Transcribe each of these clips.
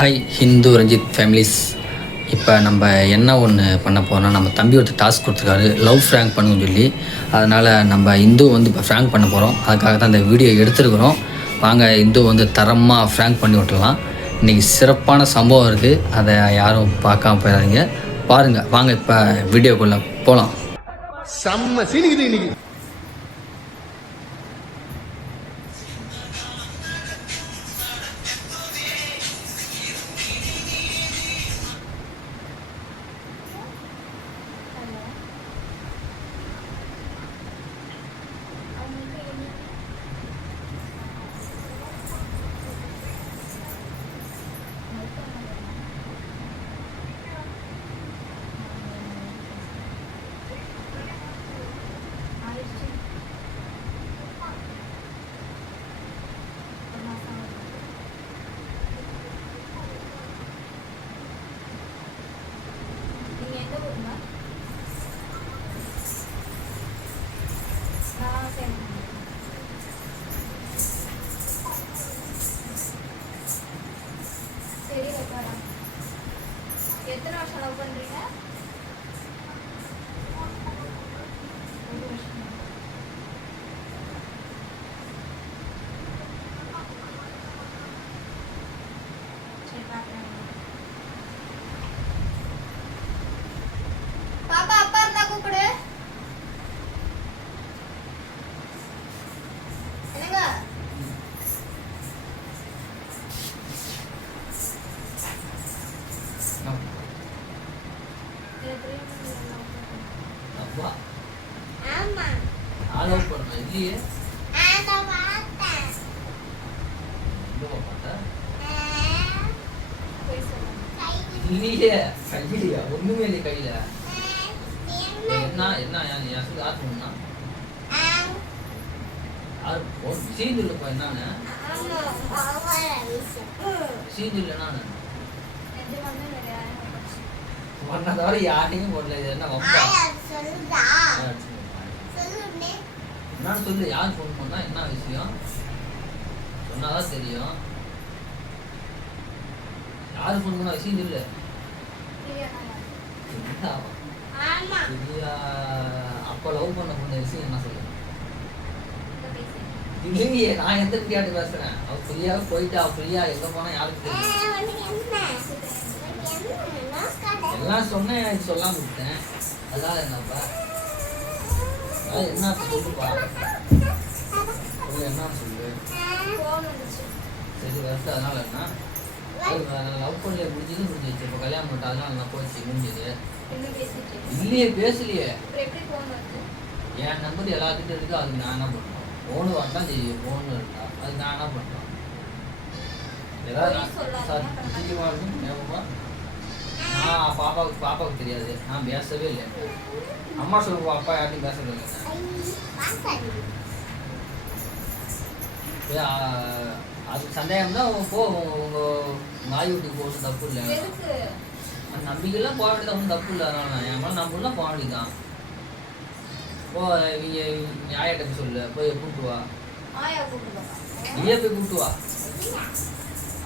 Hi Hindu Ranjith families. இப்போ நம்ம என்ன ஒன்று பண்ண போகிறோம்னா, நம்ம தம்பி ஒருத்தர் டாஸ்க் கொடுத்துருக்காரு லவ் ஃப்ராங்க் பண்ணுன்னு சொல்லி. அதனால் நம்ம இந்து வந்து இப்போ ஃப்ராங்க் பண்ண போகிறோம். அதுக்காக தான் இந்த வீடியோ எடுத்துருக்குறோம். வாங்க இந்து வந்து தரமாக ஃப்ராங்க் பண்ணி விட்டுடலாம். இன்றைக்கி சிறப்பான சம்பவம் இருக்குது, அதை யாரும் பார்க்காம போயிடாதீங்க, பாருங்கள். வாங்க இப்போ வீடியோக்குள்ளே போகலாம். செம்ம சீனிக்குது இன்னைக்கு. எத்தனை வருஷம் லவ் பண்றீங்க? பாப்பா அப்பா இருந்தா கூப்பிடு. என்னங்க ஆமா லவ் பண்ண இல்லையே. ஆனா பார்த்தேன். இல்லையே கையிலையா? ஒன்றுமே இல்லை கையில். என்ன என்ன என் சொல்லி ஆசைன்னா சீந்து இல்லைப்பா. என்னன்னு சீந்து இல்லை என்னன்னு ஒன்றை தவிர யாரையும் போடல. இது என்ன வம்பா? என்னன்னு சொல்லு. யார் ஃபோன் பண்ணா? என்ன விஷயம் சொன்னாதான் தெரியும். யார் ஃபோன் பண்ணா விஷயம் சொல்லு. அப்ப லவ் பண்ண பொண்ணு விஷயம் என்ன சொல்லு. இல்லையே, நான் எந்த பிரியாட்டு பேசுறேன். அவ ஃப்ரீயாக போயிட்டா. ஃப்ரீயா எங்க போனா யாருக்கு தெரியும்? எல்லாம் சொன்னேன், எனக்கு சொல்லாம விட்டேன். அதனால என்னப்பா என்ன சொல்லுப்பா. சொல்லு என்னன்னு சொல்லு. சரி வருஷம். அதனால என்ன லவ் பண்ணல முடிஞ்சது முடிஞ்சிச்சு. இப்போ கல்யாணம் பண்ணிட்டு அதனால நான் போச்சு முடிஞ்சது. இல்லையே பேசலையே. என் நம்பர் எல்லாத்துக்கிட்ட இருக்கு. அதுக்கு நான் என்ன பண்ணுறேன்? ஃபோனு வரதான் செய்யும். ஃபோனு இருக்கா அதுக்கு நான் என்ன பண்ணுறேன்? ஏதாவது சத்தியமாக இருக்கும் ஞாபகமா. நான் பாப்பாவுக்கு தெரியாது. நான் பேசவே இல்லை. அம்மா சொல்லுவோம் அப்பா யார்ட்டையும் பேசுறது இல்லைங்க. அதுக்கு சந்தேகம் தான் போ. உங்கள் நாய் வீட்டுக்கு போகணும் தப்பு இல்லை. அந்த நம்பிக்கைலாம் போக வேண்டியது ஒன்றும் தப்பு இல்லை. அதனால என் மேலே நம்பலாம் போக வேண்டியதுதான். போ இங்கே ஆயாட்ட போய் சொல்லு. போய் கூப்பிட்டு வா. நீயே போய் கூப்பிட்டு வா.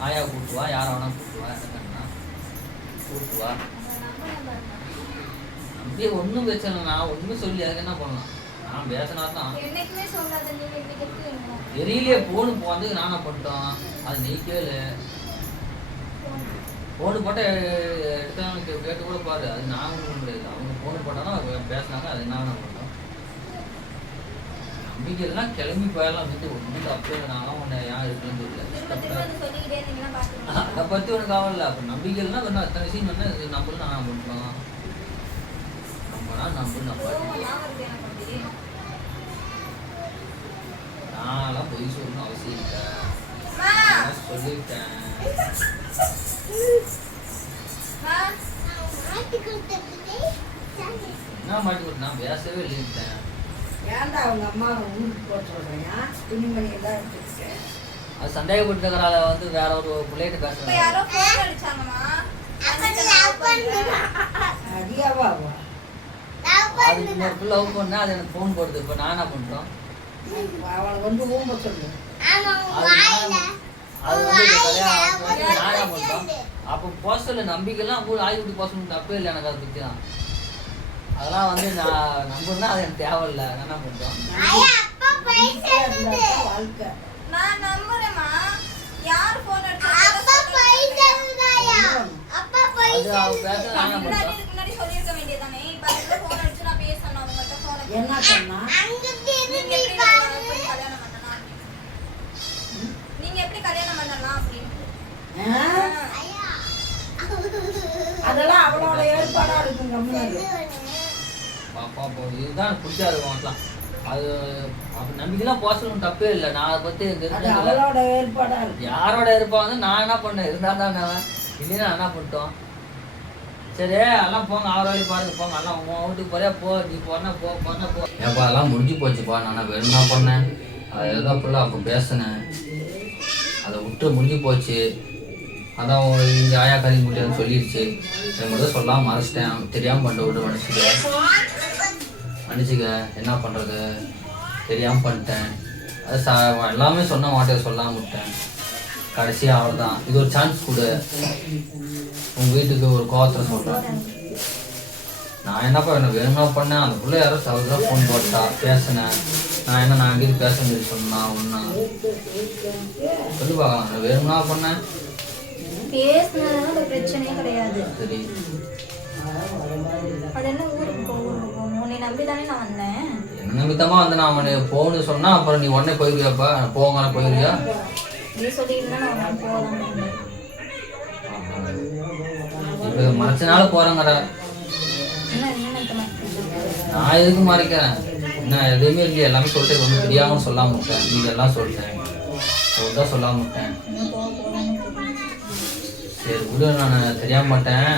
ஆயா கூப்பிட்டு வா. யாரை வேணா கூப்பிட்டு வா. கூப்பிட்டு வா. அப்படியே ஒன்றும் பிரச்சனை இல்லை. நான் ஒன்றுமே சொல்லி அதுக்கு என்ன பண்ணலாம்? நான் பேசினா தான் தெரியலையே. போனு வந்து நானா பண்ணிட்டோம். அது நீ கேளு. போனு போட்ட எடுத்தவனுக்கு கேட்டு கூட பாரு. அது நான் ஒன்றும் முடியாது. அவங்க போனு போட்டாலும் அவங்க பேசினாங்க. அது நான் பண்ணோம். நம்பிக்கைலாம் கிளம்பி போயெல்லாம் வீட்டு ஒன்றும் தப்பு. நான்லாம் உன்னை ஏன் இருக்குன்னு தெரியல. அதை பற்றி ஒன்று காவல. அப்போ நம்பிக்கைனா வேணா அத்தனை சீன் வேணா நம்பளும் நான் பண்ணுறோம். நம்பனா நம்பு நம்ப. நான்லாம் பொய் சொல்லணும் அவசியம் இல்லை. சொல்லிவிட்டேன். என்ன மாட்டி கொடுத்து நான் பேசவே இல்லைன்ட்டேன். ஏன்டா அவங்க அம்மா ஊருக்கு போக சொல்றியா? துணிமணி எல்லாம் எடுத்துக்கிட்டு அது சந்தேகப்பட்டுக்கிறால வந்து வேற ஒரு பிள்ளைகிட்ட பேசுறேன். அதிகாவா அதுக்கு இன்னொரு பிள்ளை லவ் பண்ணா அது எனக்கு ஃபோன் போடுது. இப்போ நான் என்ன பண்ணுறோம்? அவளை வந்து ஊம்ப சொல்லு. அது வந்து கல்யாணம் நான் என்ன பண்ணுறோம்? அப்போ போஸ்டரில் நம்பிக்கைலாம் கூட ஆகி விட்டு போஸ்டர் தப்பே இல்லை எனக்கு அதை பற்றி தான். அதெல்லாம் வந்து நான் நம்புறேன்னா அது எனக்கு தேவையில்லை. என்ன பண்ணுறோம் ஐயா அப்பா பைசா இருந்தது. வாழ்க்கை நான் நம்புறேம்மா. யார் போன் அப்பா பைசா இருந்ததாயா? அப்பா அது பைசா அவ பேசுறது நான் என்ன பண்ணுறோம். இதுக்கு முன்னாடி சொல்லியிருக்க வேண்டியதானே. இப்போ அதுக்கு போன் அடிச்சு நான் பேசணும் அவங்கள்ட்ட போன் என்ன சொன்னா அங்க நீங்க திரும்பி எப்படி பாரு. எப்படி கல்யாணம் பண்ணலாம் நீங்க எப்படி கல்யாணம் பண்ணலாம் அப்படின்னு. ஐயா அதெல்லாம் அவளோட ஏற்பாடா இருக்கும் கம்முனு. பாப்பா இதுதான் எனக்கு பிடிக்காது அவங்களாம். அது அப்படி நம்பிக்கைலாம் போஸ்டர் தப்பே இல்லை. நான் அதை பற்றி அது அவளோட ஏற்பாடா இருக்கு. யாரோட இருப்பாங்க நான் என்ன பண்ணேன் இருந்தால் தான் இல்லைன்னா என்ன பண்ணிட்டோம். சரி எல்லாம் போங்க, ஆறு வழி பாருங்க போங்க, எல்லாம் உன் வீட்டுக்கு போறியா போ, நீ போனா போ போனா போ. ஏப்பா அதெல்லாம் முடிஞ்சு போச்சுப்பா. நான் வெறும்னா பண்ணேன், அதை எதாவது ஃபுல்லாக அப்போ பேசினேன், அதை விட்டு முடிஞ்சு போச்சு. அதான் இங்கே ஆயா கறி முடியாதுன்னு சொல்லிடுச்சு. இதை மட்டும் சொல்லாமல் மறைச்சிட்டேன். தெரியாமல் பண்ண விட்டு மன்னிச்சுக்க. என்ன பண்ணுறது, தெரியாமல் பண்ணிட்டேன். அது எல்லாமே சொன்ன மாட்டேன், சொல்லாமல் விட்டேன். கடைசியாக அவள் தான் இது ஒரு சான்ஸ் கொடு, உங்கள் வீட்டுக்கு ஒரு கோவத்தில் சொல்கிறேன். நான் என்னப்பா என்ன வேணுமா பண்ணேன். அந்த பிள்ளை யாரோ சவுதான் ஃபோன் போட்டா பேசினேன். நான் அங்கேயும் பேச முடியாது சொன்னா ஒன்றா சொல்லி பார்க்கலாம். நான் வேணும்னா பண்ணேன். பேசினதுனால ஒரு பிரச்சனையே கிடையாது. சரி அது என்ன ஊருக்கு போகணும், உன்னை நம்பி தானே நான் வந்தேன். என்ன நிமித்தமாக வந்து நான் அவனை போகணும்னு சொன்னால் அப்புறம் நீ உடனே போயிருவியாப்பா, போங்க போயிருவியா? நீ சொல்லியிருந்தா நான் உடனே போகலாம். இப்போ மறைச்சனால போகிறேங்கிற. என்ன என்ன நான் எதுக்கு மறைக்கிறேன்? நான் எதுவுமே இல்லையா, எல்லாமே சொல்லிட்டேன். ஒன்றும் தெரியாமல் சொல்லாமல் விட்டேன். நீங்கள் எல்லாம் சொல்லிட்டேன், ஒன்றும் சொல்லாமல் விட்டேன். சரி விடு, நான் தெரியாம மாட்டேன்,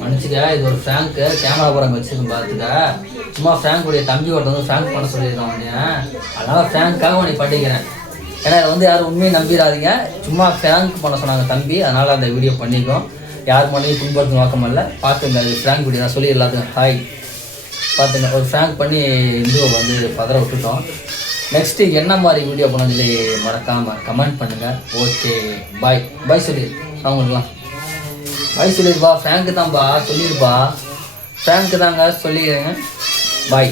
மன்னிச்சுக்க. இது ஒரு ஃப்ராங்க்கு, கேமரா படம் வச்சுருக்கேன் பார்த்துக்க. சும்மா ஃப்ராங்குடைய தம்பி ஒருத்த வந்து ஃப்ராங்க் பண்ண சொல்லியிருக்கான் உடனே. அதனால் ஃப்ராங்க்காக உன்னை பண்ணிக்கிறேன். ஏன்னா இதை வந்து யாரும் உண்மையை நம்பிடாதீங்க. சும்மா ஃப்ராங்க் பண்ண சொன்னாங்க தம்பி, அதனால் அந்த வீடியோ பண்ணிக்கோம். யார் மனையும் துன்படுத்த நோக்கம் இல்லை. பார்த்துங்க, அது ஃப்ராங்க் வீடியோ நான் சொல்லி எல்லாத்துக்கும் ஹாய் பார்த்துங்க. ஒரு ஃப்ராங்க் பண்ணி இந்துவை வந்து பதற விட்டுட்டோம். நெக்ஸ்ட்டு என்ன மாதிரி வீடியோ பண்ண சொல்லி மறக்காமல் கமெண்ட் பண்ணுங்கள். ஓகே பாய் பாய் சொல்லி அவங்களுக்குலாம் பாய் சொல்லிடுப்பா. ஃப்ராங்க்கு தான்ப்பா சொல்லிடுப்பா, ஃப்ராங்க்கு தாங்க சொல்லிடுங்க. பாய்.